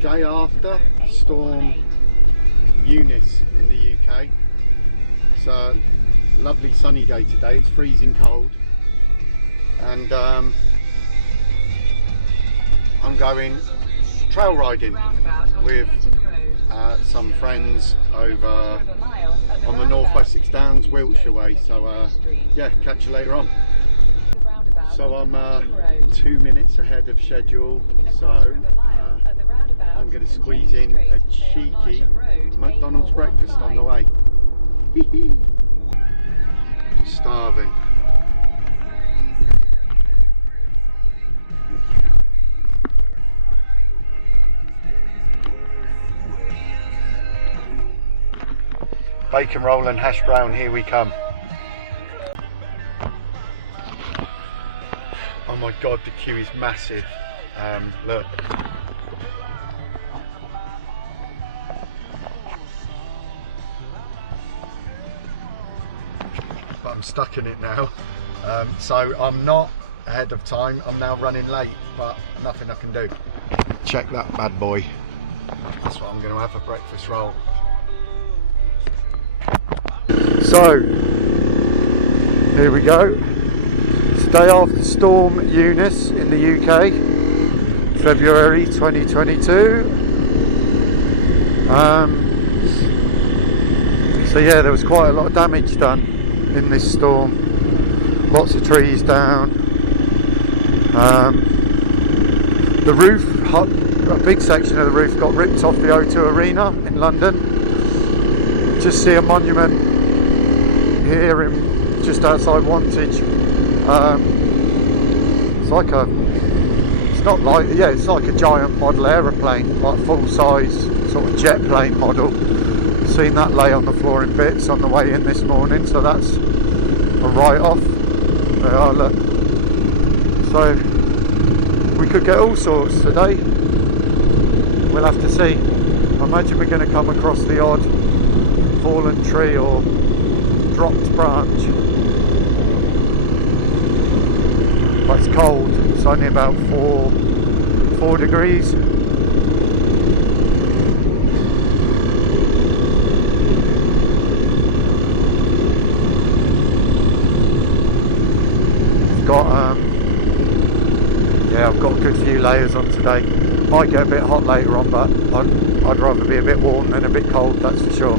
day after Storm Eunice in the UK. It's a lovely sunny day today. It's freezing cold, and I'm going trail riding with some friends over on the North Wessex Downs, Wiltshire way. So yeah, catch you later on. So I'm 2 minutes ahead of schedule, so I'm going to squeeze in a cheeky McDonald's breakfast on the way. Starving. Bacon roll and hash brown, here we come. Oh my god, the queue is massive. Look. But I'm stuck in it now. So I'm not ahead of time, I'm now running late, but nothing I can do. Check that bad boy. That's what I'm going to have for breakfast roll. So, here we go. It's day after Storm Eunice in the UK, February 2022. So yeah, there was quite a lot of damage done in this storm. Lots of trees down. The roof, a big section of the roof got ripped off the O2 Arena in London. Just see a monument here in just outside Wantage. It's like it's like a giant model aeroplane, like full size sort of jet plane model. Seen that lay on the floor in bits on the way in this morning, so that's a write-off. There are, look. So we could get all sorts today. We'll have to see. I imagine we're going to come across the odd fallen tree or dropped branch. But it's cold. It's only about 4 degrees. It's got yeah, I've got a good few layers on today. Might get a bit hot later on, but I'd rather be a bit warm than a bit cold, that's for sure.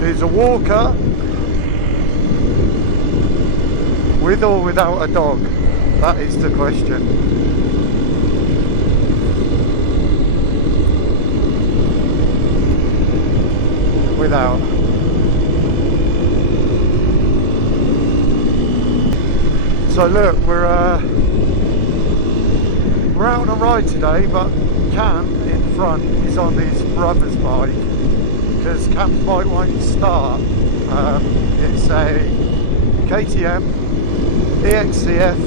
Here's a walker, with or without a dog? That is the question. Without. So look, we're out on a ride today, but Cam in front is on his brother's bike because Cam's bike won't start. It's a KTM EXC-F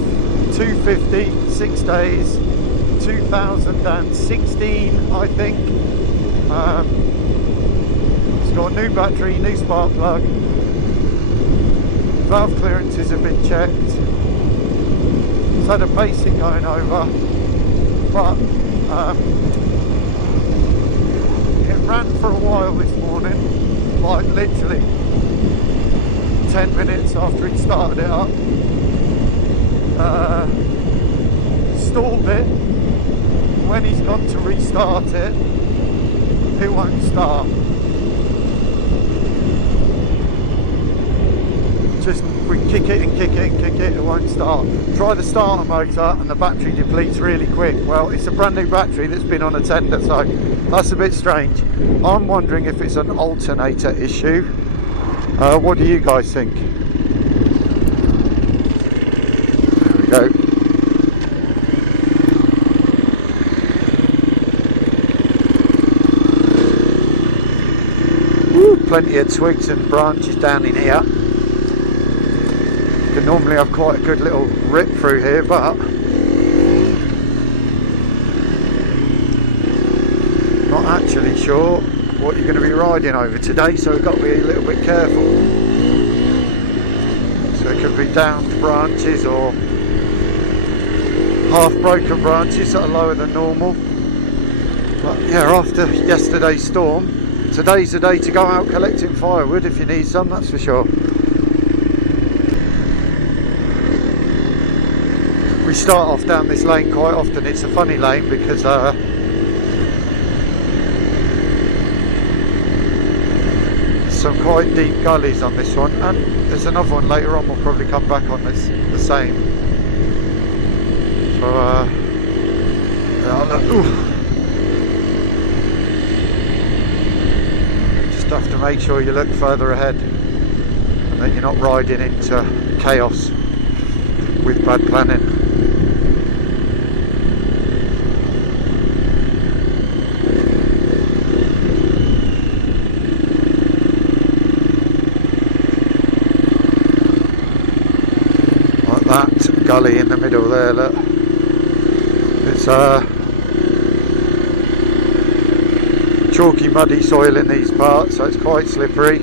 250, 6 days, 2016 I think. It's got a new battery, new spark plug, valve clearances have been checked. It's had a basic going over, but it ran for a while this morning, like literally 10 minutes after it started it up. Stalled it. When he's gone to restart it, it won't start. Just we kick it and kick it and kick it, it won't start. Try the starter motor and the battery depletes really quick. Well, it's a brand new battery that's been on a tender, so that's a bit strange. I'm wondering if it's an alternator issue. What do you guys think? There we go. Woo, plenty of twigs and branches down in here. You can normally have quite a good little rip through here, but not actually sure what you're going to be riding over today, so we've got to be a little bit careful. could be downed branches or half broken branches that are lower than normal. But yeah, after yesterday's storm, today's the day to go out collecting firewood if you need some, that's for sure. We start off down this lane quite often. It's a funny lane because some quite deep gullies on this one, and there's another one later on we'll probably come back on that's the same. So just have to make sure you look further ahead and that you're not riding into chaos with bad planning. That gully in the middle there, look, it's chalky muddy soil in these parts, so it's quite slippery.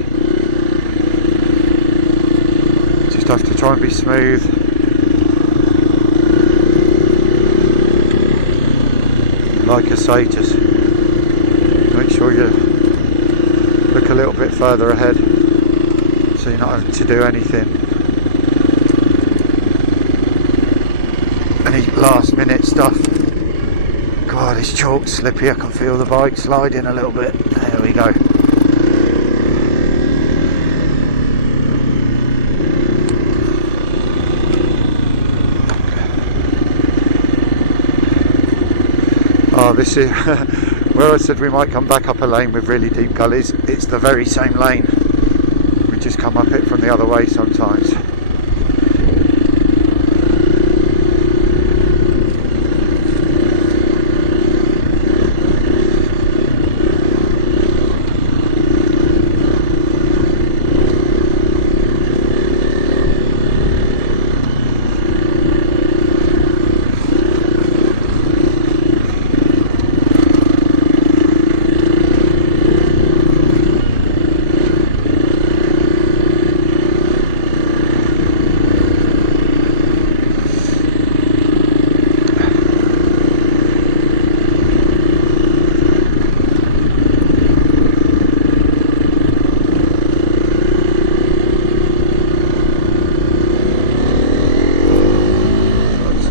Just have to try and be smooth. Like I say, just make sure you look a little bit further ahead so you're not having to do anything. Any last minute stuff. God, it's chalk slippy. I can feel the bike sliding a little bit. There we go. Oh, this is where I said we might come back up a lane with really deep gullies. It's the very same lane. We just come up it from the other way sometimes.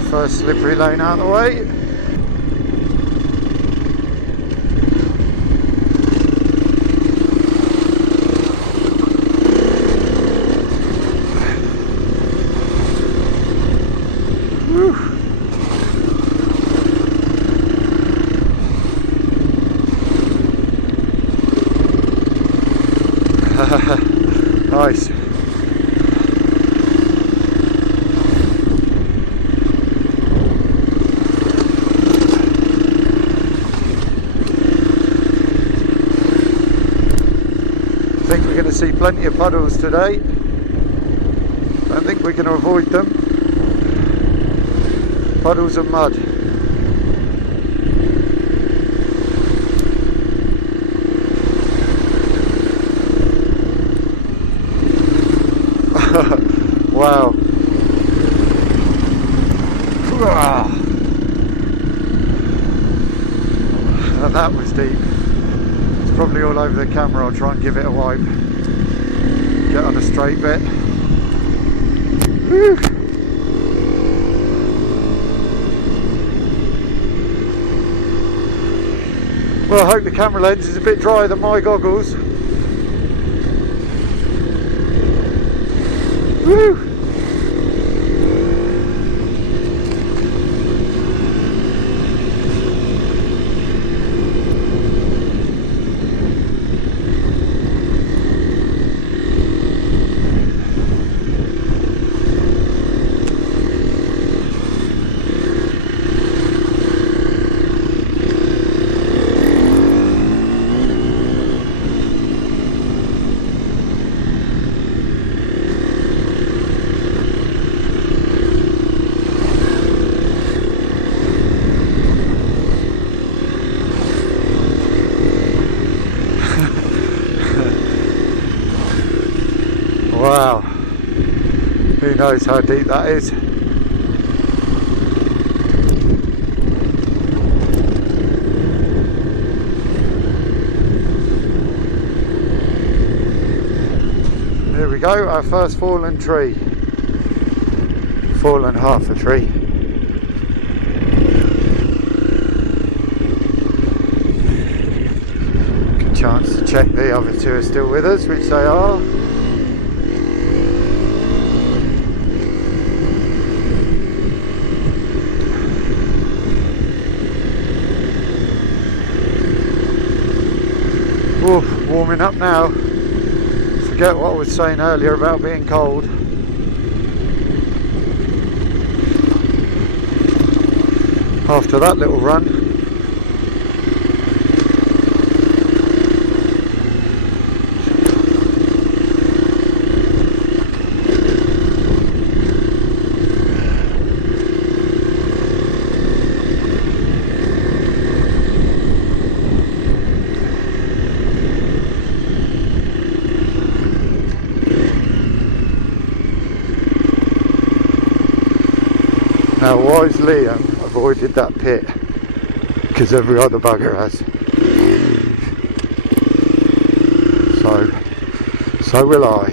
First slippery lane out of the way. Woo. Nice. We're going to see plenty of puddles today. Don't think we're going to avoid them. Puddles of mud. Wow. That was deep. Probably all over the camera. I'll try and give it a wipe. Get on a straight bit. Woo. Well, I hope the camera lens is a bit drier than my goggles. Woo. Wow, Who knows how deep that is. Here we go, our first fallen tree. Fallen half a tree. Good chance to check the other two are still with us, which they are. Ooh, warming up now. Forget what I was saying earlier about being cold. After that little run. Now why's Liam avoided that pit? Because every other bugger has. So will I.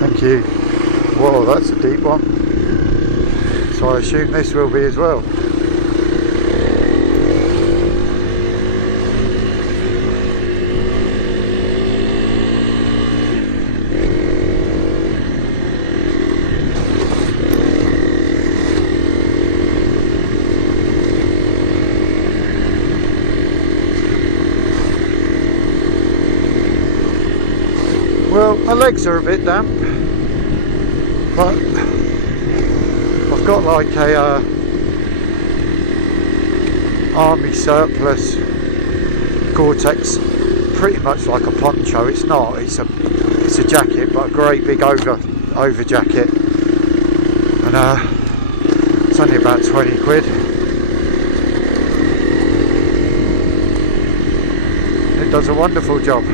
Thank you. Whoa, that's a deep one. So I assume this will be as well. Well, my legs are a bit damp, but I've got like a army surplus Gore-Tex, pretty much like a poncho. It's not. It's a jacket, but a great big over jacket, and it's only about 20 quid. It does a wonderful job.